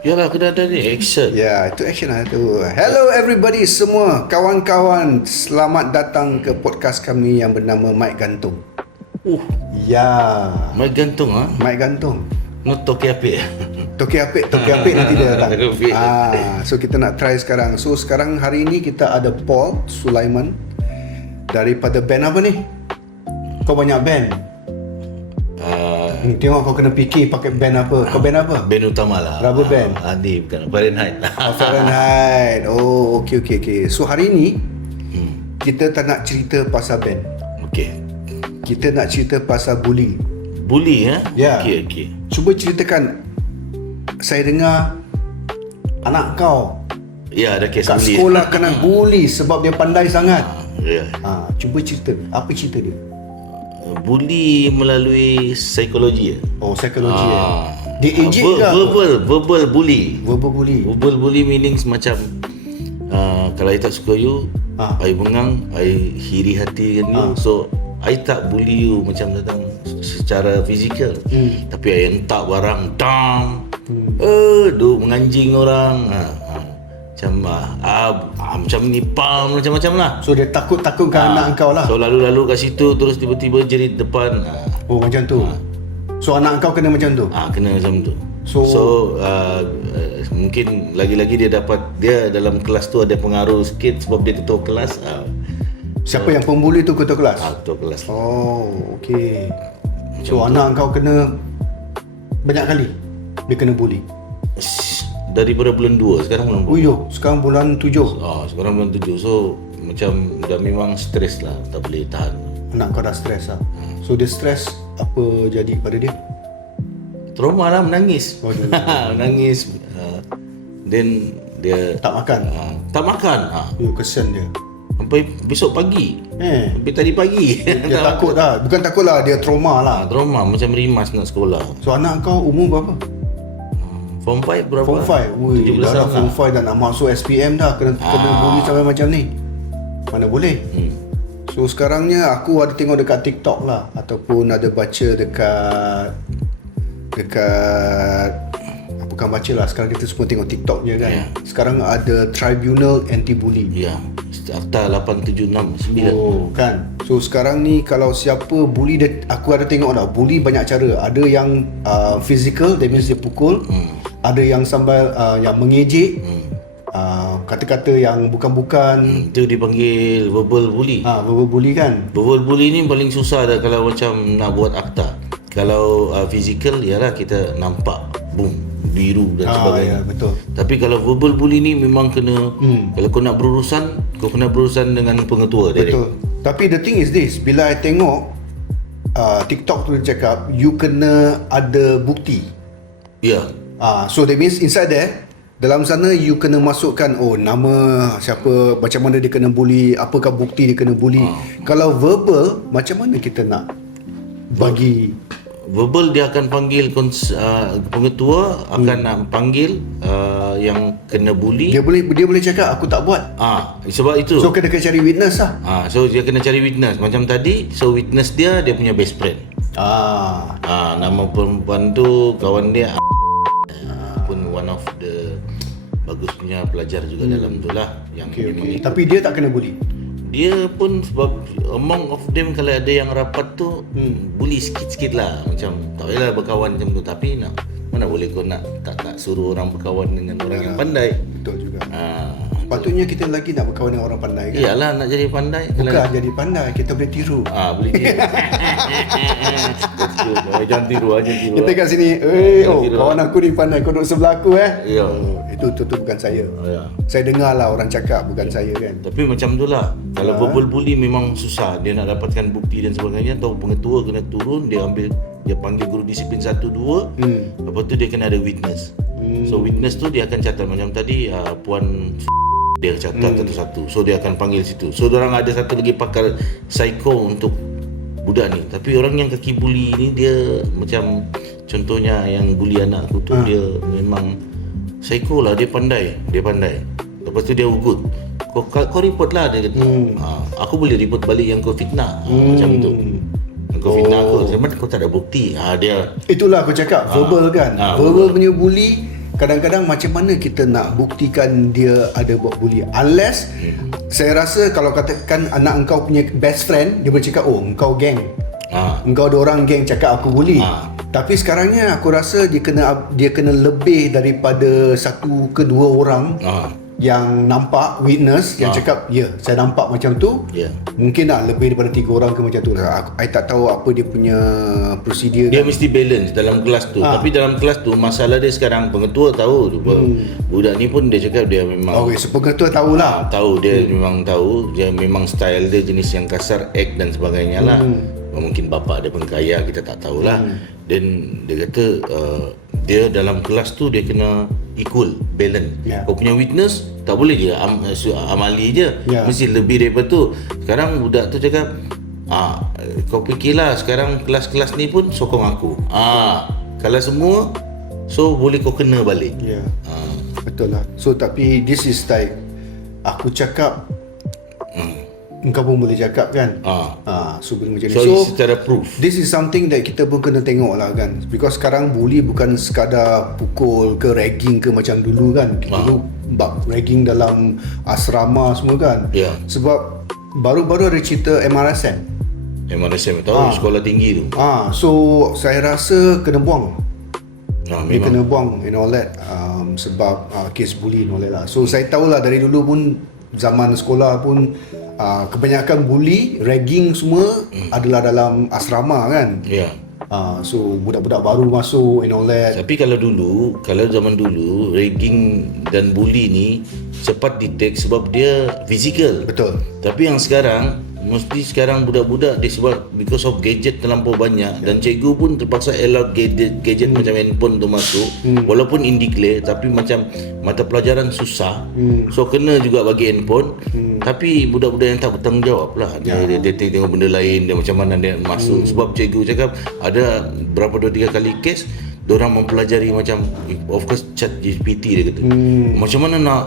Yalah, kena ada ni action. Ya, itu action lah tu. Hello everybody semua, kawan-kawan. Selamat datang ke podcast kami yang bernama Mic Gantung. Ya, Mic gantung Mic Gantung. Not toke apik. Toki apik nanti dia datang. Toki apik. So kita nak try sekarang. So sekarang hari ini kita ada Paul Sulaiman daripada band apa ni? Kau banyak band. Tengok kau kena fikir pakai band apa. Kau band apa? Band utama lah. Rubber band. Ni bukan Fahrenheit. Fahrenheit. Oh, okay. So hari ini kita tak nak cerita pasal band. Okay. Kita nak cerita pasal bully. Bully Ya. Okay. Cuba ceritakan. Saya dengar anak kau Ya, ada kes kat bully. sekolah kena bully sebab dia pandai sangat. Ya. Cuba cerita. Apa cerita dia? Bully melalui psikologi. Oh, psikologi. Dia ejek ke apa? Verbal bully. Verbal bully. Verbal bully meanings macam kalau I tak suka you, I bengang, I hiri hati kan you. So I tak bully you macam datang secara fizikal. Tapi I hentak barang dam. Duk menganjing orang. Macam ni macam-macam lah. So dia takut-takutkan anak kau lah. So lalu-lalu kat situ terus tiba-tiba jerit depan. Oh, macam tu. So anak kau kena macam tu. Kena macam tu. So mungkin lagi-lagi dia dalam kelas tu ada pengaruh sikit sebab dia ketua kelas. Siapa yang pembuli tu ketua kelas? Ketua kelas. Oh, okey. So anak kau kena banyak kali dia kena bully. Daripada bulan 2 sekarang bulan 4. Oh yo, sekarang bulan 7. Sekarang bulan 7. So macam dah memang stres lah, tak boleh tahan. Anak kau dah stres lah. So dia stres, apa jadi pada dia? Trauma lah, menangis. Oh, dia menangis. Then dia tak makan. Tak makan. Oh, kesian dia. Sampai besok pagi. Sampai tadi pagi. Dia takut lah. Bukan takut lah, dia trauma lah. Trauma, macam rimas nak sekolah. So anak kau umur berapa? Form 5 berapa? Form 5. Ui, 17 dah tahun Form 5 dah nak masuk SPM dah. Kena bully sampai macam ni. Mana boleh? So sekarangnya aku ada tengok dekat TikTok lah, ataupun ada baca dekat bukan baca lah, sekarang kita semua tengok TikTok je kan. Sekarang ada Tribunal Anti-Bully. Ya, Akta 8769. Oh kan. So sekarang ni kalau siapa bully dia, aku ada tengok lah, bully banyak cara. Ada yang physical, that means dia pukul. Ada yang sambil yang mengejek, kata-kata yang bukan-bukan. Itu dipanggil verbal bully. Verbal bully kan. Verbal bully ni paling susah dah kalau macam nak buat akta. Kalau physical, ialah kita nampak boom, biru dan sebagainya. Ya, betul. Tapi kalau verbal bully ni memang kena, kalau kau nak berurusan, kau kena berurusan dengan pengetua dia. Betul. Tapi the thing is this, bila I tengok TikTok tu dia cakap you kena ada bukti. Ya. So that means inside there, dalam sana you kena masukkan nama siapa, macam mana dia kena bully, apakah bukti dia kena bully. Kalau verbal, macam mana kita nak bagi? Verbal dia akan panggil pengetua akan nak panggil yang kena bully. Dia boleh cakap aku tak buat. Sebab itu. So kena cari witness lah. So dia kena cari witness. Macam tadi, so witness dia punya best friend. Nama perempuan tu kawan dia pun one of the bagus punya pelajar juga dalam tu lah yang memang ikut. Tapi dia tak kena bully. Dia pun sebab among of them kalau ada yang rapat tu bully sikit-sikit lah, macam tak payahlah berkawan macam tu. Tapi mana boleh kau nak tak suruh orang berkawan dengan orang yang pandai. Betul juga. Patutnya kita lagi nak berkawan dengan orang pandai kan. Iyalah, nak jadi pandai. Bukan jadi pandai, kita boleh tiru. Boleh tiru. Jangan tiru. Kita kat sini, kawan aku ni pandai, kau duduk sebelah aku Ya. Itu bukan saya. Saya dengar lah orang cakap, bukan saya kan. Tapi macam tu lah. Kalau verbal bully memang susah. Dia nak dapatkan bukti dan sebagainya. Atau pengetua kena turun, dia panggil guru disiplin 1, 2. Lepas tu dia kena ada witness. So witness tu dia akan catat. Macam tadi Puan dia catat satu-satu. So dia akan panggil situ. So diorang ada satu lagi pakar psycho untuk budak ni. Tapi orang yang kaki bully ni dia macam contohnya yang bully anak aku tu, dia memang psycho lah, dia pandai. Lepas tu dia ugut. Kau report lah, dia kata. Aku boleh report balik yang kau fitnah. Macam tu. Kau fitnah aku. Sebab kau tak ada bukti. Dia Itulah aku cakap, verbal kan. Verbal punya bully, kadang-kadang macam mana kita nak buktikan dia ada buat bully, unless saya rasa kalau katakan anak engkau punya best friend, dia boleh cakap, oh engkau geng, engkau ada orang geng cakap aku bully. Tapi sekarangnya aku rasa dia kena lebih daripada satu ke dua orang yang nampak, witness yang cakap, ya saya nampak macam tu. Mungkin lah lebih daripada 3 orang ke macam tu lah. I tak tahu apa dia punya prosedur dia kan. mesti balance dalam kelas tu. Tapi dalam kelas tu masalah dia sekarang pengetua tahu budak ni pun dia cakap dia memang Okay, so pengetua tahulah. tahu dia memang tahu dia memang style dia jenis yang kasar, act dan sebagainya lah. Mungkin bapa dia pun kaya, kita tak tahulah. Dan dia kata dia dalam kelas tu dia kena equal, balance. Kau punya witness tak boleh je amali je. Mesti lebih daripada tu. Sekarang budak tu cakap, kau fikirlah sekarang kelas-kelas ni pun sokong aku. Kalau semua, so boleh kau kena balik. Betul lah. So tapi this is like, aku cakap, engkau pun boleh cakap kan. So benda macam ni. So secara proof, this is something that kita pun kena tengok lah kan. Because sekarang bully bukan sekadar pukul ke ragging ke macam dulu kan. Dulu bab ragging dalam asrama semua kan. Sebab baru-baru ada cerita MRSM tahu sekolah tinggi tu. So saya rasa kena buang. Dia kena buang and all that, sebab case bully and all that lah. So saya tahulah dari dulu pun, zaman sekolah pun kebanyakan bully, ragging semua adalah dalam asrama kan. So budak-budak baru masuk and all that. Tapi kalau zaman dulu ragging dan bully ni cepat detect sebab dia fizikal. Betul. Tapi yang sekarang mesti sekarang budak-budak disebab because of gadget terlampau banyak dan cikgu pun terpaksa allow gadget macam handphone tu masuk, walaupun indeclare tapi macam mata pelajaran susah, so kena juga bagi handphone. Tapi budak-budak yang tak bertanggungjawab lah, dia tengok benda lain, dia macam mana dia masuk. Sebab cikgu cakap ada berapa 2-3 kali kes diorang mempelajari macam, of course chat GPT dia kata, macam mana nak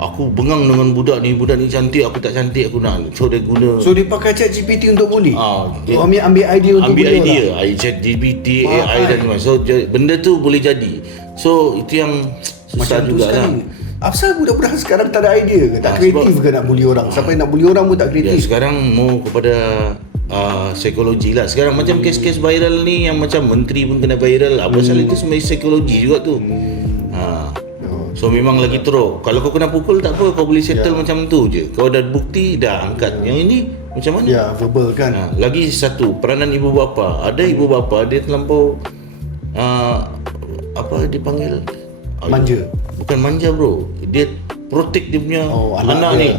aku bengang dengan budak ni cantik, aku tak cantik, aku nak. So dia guna, so dia pakai chat GPT untuk bully. Dia ambil idea untuk bully lah. chat GPT, AI dan semua. So benda tu boleh jadi. So itu yang susah jugalah. Asal budak-budak sekarang tak ada idea ke? Tak kreatif ke nak bully orang? Siapa yang nak bully orang pun tak kreatif. Sekarang mau kepada psikologi lah. Sekarang macam kes-kes viral ni yang macam menteri pun kena viral. Apa pasal itu semua psikologi juga tu. So memang lagi teruk. Kalau kau kena pukul tak apa, kau boleh settle macam tu je. Kau ada bukti dah angkat. Yang ini macam mana? Verbal kan. Lagi satu, peranan ibu bapa. Ada ibu bapa dia terlampau apa dipanggil? Manja. Bukan manja bro. Dia protect dia punya anak ni.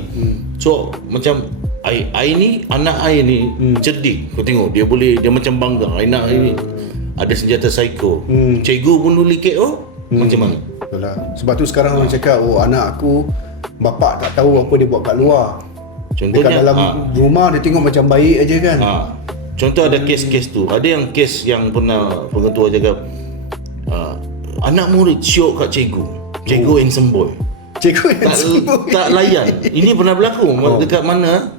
So macam I ni, anak I ni cerdik. Kau tengok dia macam bangga. Anak ini ada senjata psycho. Cikgu pun dulu KO. Macam mana? Betul lah. Sebab tu sekarang orang cakap, anak aku bapak tak tahu apa dia buat kat luar. Contohnya, dekat dalam rumah dia tengok macam baik aja kan. Contoh ada kes-kes tu. Ada yang kes yang pernah pengetua cakap, anak murid syok kat cikgu handsome boy. Cikgu handsome boy tak layan. Ini pernah berlaku. Dekat mana?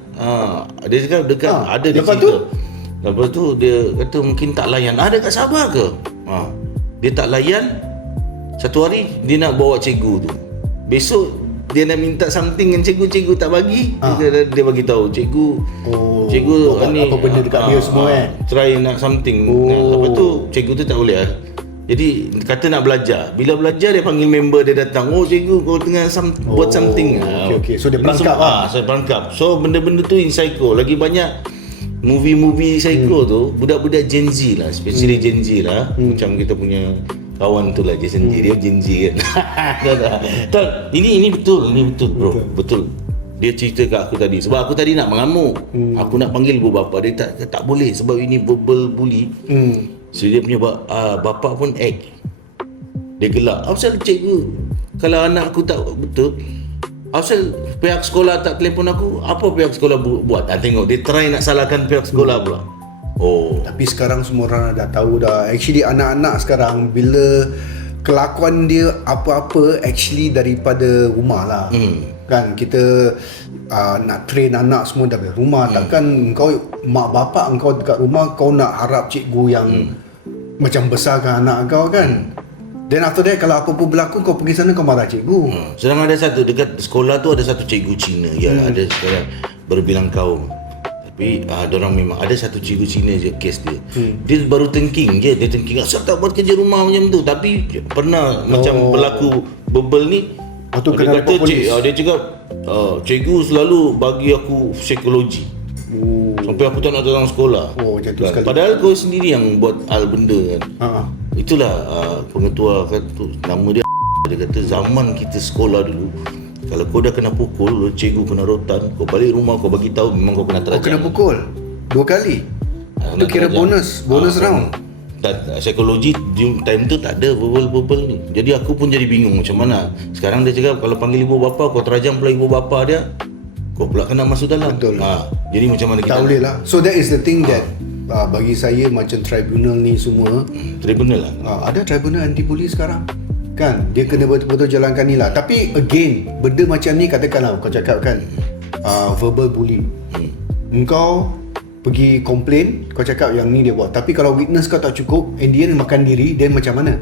Dia cakap dekat ada di situ. Lepas tu dia kata mungkin tak layan. Ada kat Sabah ke? Dia tak layan. Satu hari dia nak bawa cikgu tu. Besok dia nak minta something dengan cikgu tak bagi. Dia bagi tahu cikgu ni apa benda dekat dia semua try nak something. Lepas tu cikgu tu tak boleh. Jadi kata nak belajar. Bila belajar dia panggil member dia datang. Cikgu kau tengah buat something. Okay. So dia perangkap saya perangkap. So benda-benda tu in psycho. Lagi banyak movie psycho tu budak-budak Gen Z lah, especially Gen Z lah. Macam kita punya kawan tu lah Jason G, dia Gen Z kan. Tak, ini betul bro. Betul. Dia cerita kat aku tadi. Sebab aku tadi nak mengamuk. Aku nak panggil ibu bapa, dia tak boleh sebab ini verbal bully. So dia punya bapa pun act. Dia gelak. Asal cikgu kalau anak aku tak betul, asal pihak sekolah tak telefon aku, apa pihak sekolah buat? Tengok dia try nak salahkan pihak sekolah pula. Tapi sekarang semua orang dah tahu dah. Actually anak-anak sekarang bila kelakuan dia apa-apa actually daripada rumah lah. Kan kita nak train anak semua dari rumah. Takkan kau mak bapak kau dekat rumah kau nak harap cikgu yang macam besarkan anak kau kan. Then after that kalau apa-apa berlaku kau pergi sana kau marah cikgu. Sedang ada satu dekat sekolah tu ada satu cikgu Cina. Ya, ada sekolah berbilang kaum. Tapi diorang memang ada satu cikgu Cina je kes dia. Dia baru thinking je, dia thinking asal tak buat kerja rumah macam tu. Tapi pernah macam berlaku bebel ni. Tu Dia kena kata report polis. dia cakap cikgu selalu bagi aku psikologi. Sampai aku tak nak datang sekolah. Macam tu sekali. Padahal kau sendiri yang buat hal benda kan. Itulah pengetua kata tu, nama dia kata zaman kita sekolah dulu kalau kau dah kena pukul, cikgu kena rotan, kau balik rumah kau bagi tahu memang kau kena Kau terajang. kena pukul 2 kali. Itu kira bonus round. Dan psikologi time tu tak ada verbal ni. Jadi aku pun jadi bingung macam mana. Sekarang dia cakap kalau panggil ibu bapa kau terajang pula ibu bapa dia, kau pula kena masuk dalam. Betul. Jadi macam mana kita Tak boleh lah. So that is the thing that bagi saya macam tribunal ni semua tribunal lah. ada tribunal anti-bully sekarang kan, dia kena betul-betul jalankan ni lah. Tapi again benda macam ni katakanlah kau cakap kan verbal bully, engkau pergi komplain, kau cakap yang ni dia buat, tapi kalau witness kau tak cukup, in the end makan diri, then macam mana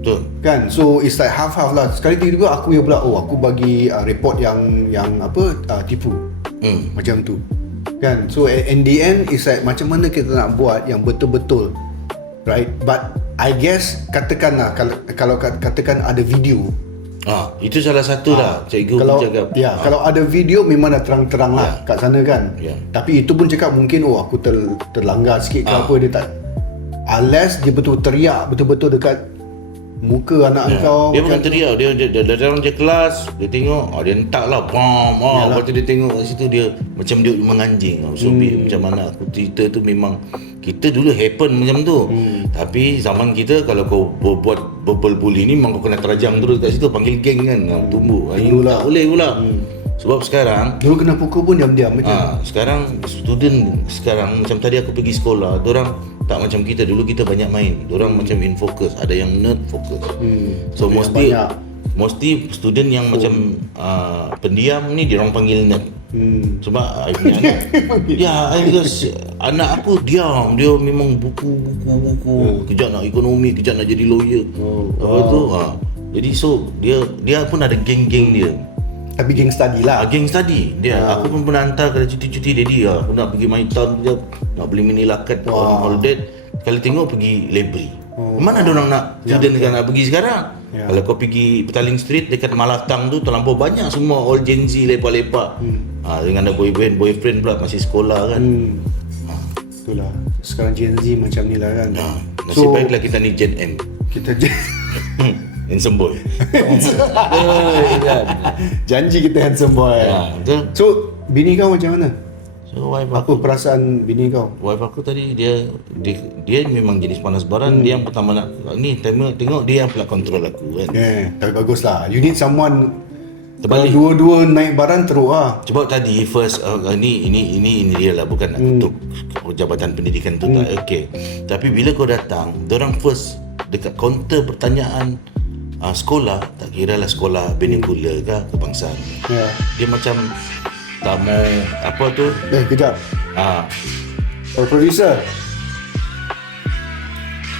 Betul. kan. So it's like half-half lah. Sekali tiba-tiba aku yang pula aku bagi report yang tipu macam tu kan. So in the end it's like macam mana kita nak buat yang betul-betul right. But I guess katakanlah kalau katakan ada video, itu salah satu lah cikgu kalau pun cakap. kalau ada video memang dah terang-terang lah kat sana kan. Tapi itu pun cakap mungkin aku terlanggar sikit ke apa, dia tak, unless dia betul teriak betul-betul dekat muka anak kau. Dia bukan teriak, dia dalam je kelas, dia tengok, dia hentak lah, bam, lepas tu dia tengok kat situ, dia macam dia menganjing. So macam mana aku cerita tu, memang kita dulu happen macam tu. Tapi zaman kita kalau kau buat verbal bully ni memang kau kena terajang terus kat situ, panggil geng kan, tumbuh. Ini tak boleh pula. Sebab sekarang dulu kena pukul pun diam-diam macam. Sekarang student sekarang macam tadi aku pergi sekolah, dorang tak macam kita dulu, kita banyak main. Dorang macam in focus, ada yang nerd focus. So mesti student yang macam pendiam ni diorang panggil nerd. Sebab I punya anak anak aku diam, dia memang buku, kejap nak ekonomi, kejap nak jadi lawyer. Jadi so dia pun ada geng-geng dia. Tapi geng study lah. Geng study dia. Aku pun pernah hantar kalau cuti-cuti daddy aku nak pergi main town je, nak beli mini lakat all that. Kalau tengok pergi library. Mana ada orang nak student kan nak pergi sekarang? Kalau kau pergi Petaling Street dekat Malatang tu terlampau banyak semua all Gen Z lepak-lepak. Dengan ada boyfriend pula masih sekolah kan. Itulah. Sekarang Gen Z macam ni lah kan. Nasib baiklah kita ni Gen M. Kita handsome boy. janji kita handsome boy. Betul. So bini kau macam mana? So wife Apa perasaan bini kau? Wife aku tadi dia memang jenis panas baran. Dia yang pertama nak ni tengok dia yang pula kontrol aku kan. Tapi bagus lah. You need someone terbalik. Dua-dua naik baran teruk lah. Sebab tadi first ini dia lah, bukan untuk jabatan pendidikan tu tak okey. Tapi bila kau datang, dorang first dekat kaunter pertanyaan sekolah, tak kira lah sekolah Bennekula ke kebangsaan. Dia macam tak mau apa tu. Kejap. Producer.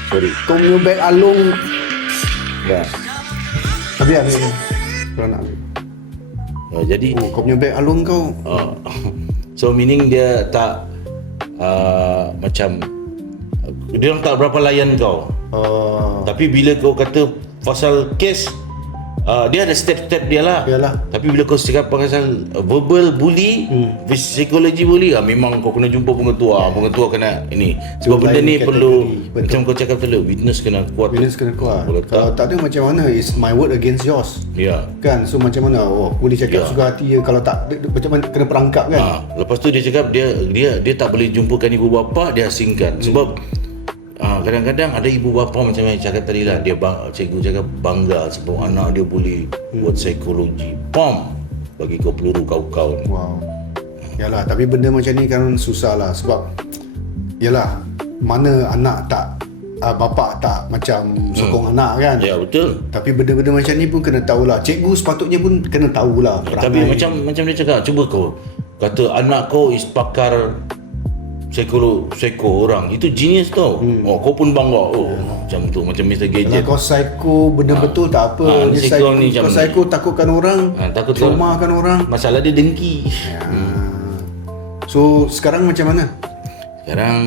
Sorry. Kau punya beg alung. Ambil. Kau nak ambil. Jadi kau punya beg alung kau. So meaning dia tak macam dia orang tak berapa layan kau. Tapi bila kau kata pasal kes, dia ada step-step dia lah. Yalah. Tapi bila kau cakap pasal verbal bully, psikologi bully, memang kau kena jumpa pengetua kena ini. Sebab benda ni perlu macam kau cakap tadi, witness kena kuat. Kalau tak ada macam mana, is my word against yours. Kan, so macam mana boleh cakap suka hati je, kalau tak macam mana kena perangkap kan. Lepas tu dia cakap dia tak boleh jumpakan ibu bapa, dia asingkan. Sebab kadang-kadang ada ibu bapa macam yang cakap tadi lah, cikgu cakap bangga sebab anak dia boleh buat psikologi, bagi kau peluru kau. Yalah, tapi benda macam ni kan susah lah. Sebab yalah, mana anak tak bapak tak macam sokong anak kan. Ya, betul. Tapi benda-benda macam ni pun kena tahulah. Cikgu sepatutnya pun kena tahulah Tapi macam dia cakap, cuba kau kata anak kau is pakar psikolog orang, itu genius tau. Kau pun bangga. Macam tu, macam Mr. Kalau Gadget. kau psycho benda betul tak apa. Dia psycho ni kau macam- psycho takutkan orang, Takut traumakan orang. Masalah dia dengki. So sekarang macam mana? Sekarang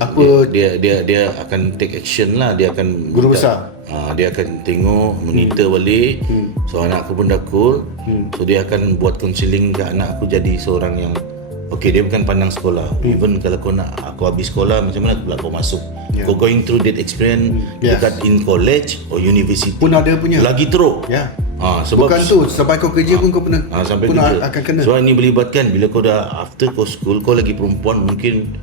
Apa- dia akan take action lah. Dia akan Guru besar? Dia akan tengok, monitor balik. So anak aku pun dah cool. So dia akan buat counselling ke anak aku jadi seorang yang okay, dia bukan pandang sekolah. Even kalau kau nak aku habis sekolah, macam mana pula kau masuk? Kau going through that experience dekat in college or university Pun ada punya. lagi teruk. Ya. Sebab Bukan tu, sampai kau kerja pun kau pun sampai pun kerja. akan kena. So ini melibatkan bila kau dah after kau school, kau lagi perempuan, mungkin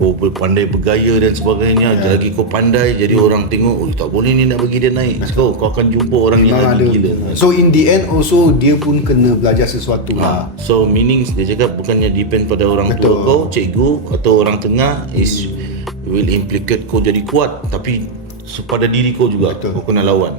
kau pandai bergaya dan sebagainya. Lagi kau pandai, jadi orang tengok, tak boleh ni nak bagi dia naik. Kau akan jumpa orang yang Memang lagi ada. gila. So in the end also dia pun kena belajar sesuatu lah. So meaning dia cakap bukannya depend pada orang tua kau, cikgu atau orang tengah is will implicate kau jadi kuat, tapi pada diri kau juga. Kau kena lawan.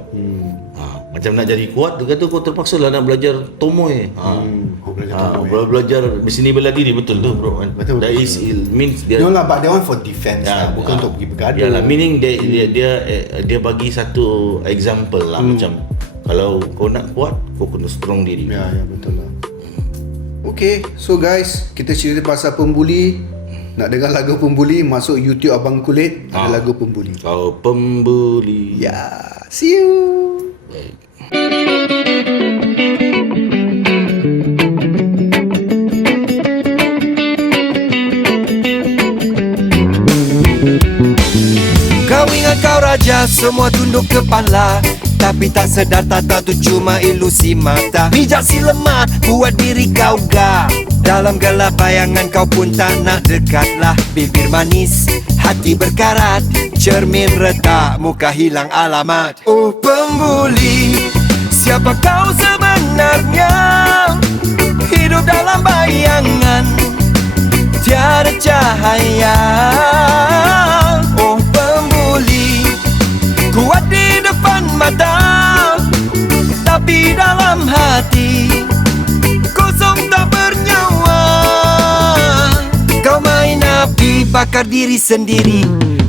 Macam nak jadi kuat, dia kata kau terpaksa lah nak belajar tomoy. Kau belajar Belajar berseni bela diri, betul tu bro. Betul. That is means dia No lah, but that one for defense lah, bukan untuk pergi bergaduh. Yalah, meaning dia bagi satu example lah, macam kalau kau nak kuat, kau kena strong diri. Ya, betul lah. Okay, so guys, kita cerita pasal pembuli. Nak dengar lagu pembuli, masuk YouTube Abang Kulit, ada lagu pembuli. Kau pembuli. Ya, see you. Kau ingat kau raja, semua tunduk kepala. Tapi tak sedar tata tu cuma ilusi mata. Bijak si lemah, buat diri kau gah. Dalam gelap bayangan kau pun tak nak dekatlah. Bibir manis, hati berkarat. Cermin retak, muka hilang alamat. Oh pembuli, siapa kau sebenarnya? Hidup dalam bayangan, tiada cahaya. Oh pembuli, kuat di depan mata, tapi dalam hati kosong tak bernyawa. Kau main api, bakar diri sendiri.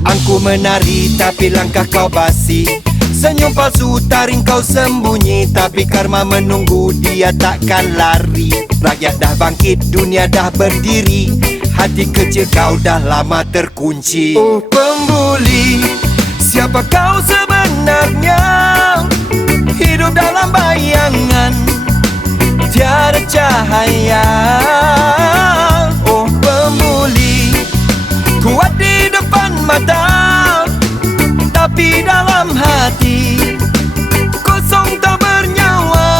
Angku menari, tapi langkah kau basi. Senyum palsu, taring kau sembunyi. Tapi karma menunggu, dia takkan lari. Rakyat dah bangkit, dunia dah berdiri. Hati kecil kau dah lama terkunci. Oh pembuli, siapa kau sebenarnya? Hidup dalam bayangan, tiada cahaya. Oh pembuli, kuat di depan mata, tapi dalam hati kosong tak bernyawa.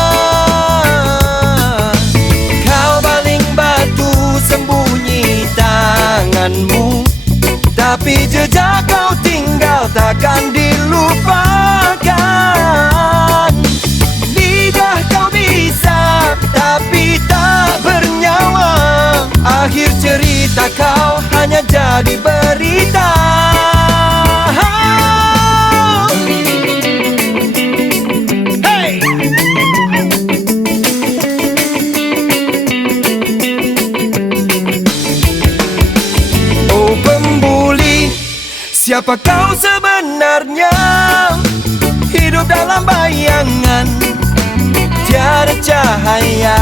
Kau baling batu, sembunyi tanganmu, tapi jejak kau tinggal takkan dilupakan. Lidah kau bisa, tapi tak bernyawa. Akhir cerita kau hanya jadi berita. Hey! Oh pembuli, siapa kau sebenarnya? Hidup dalam bayangan, tiada cahaya.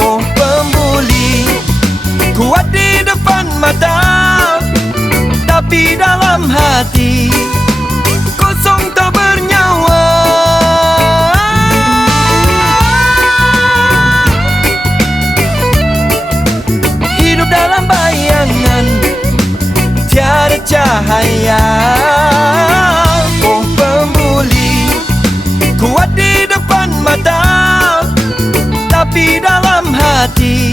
Oh pembuli, kuat di depan mata, tapi dalam hati kosong tak bernyawa. Hidup dalam bayangan, tiada cahaya. Oh pembuli, kuat di depan mata, tapi dalam hati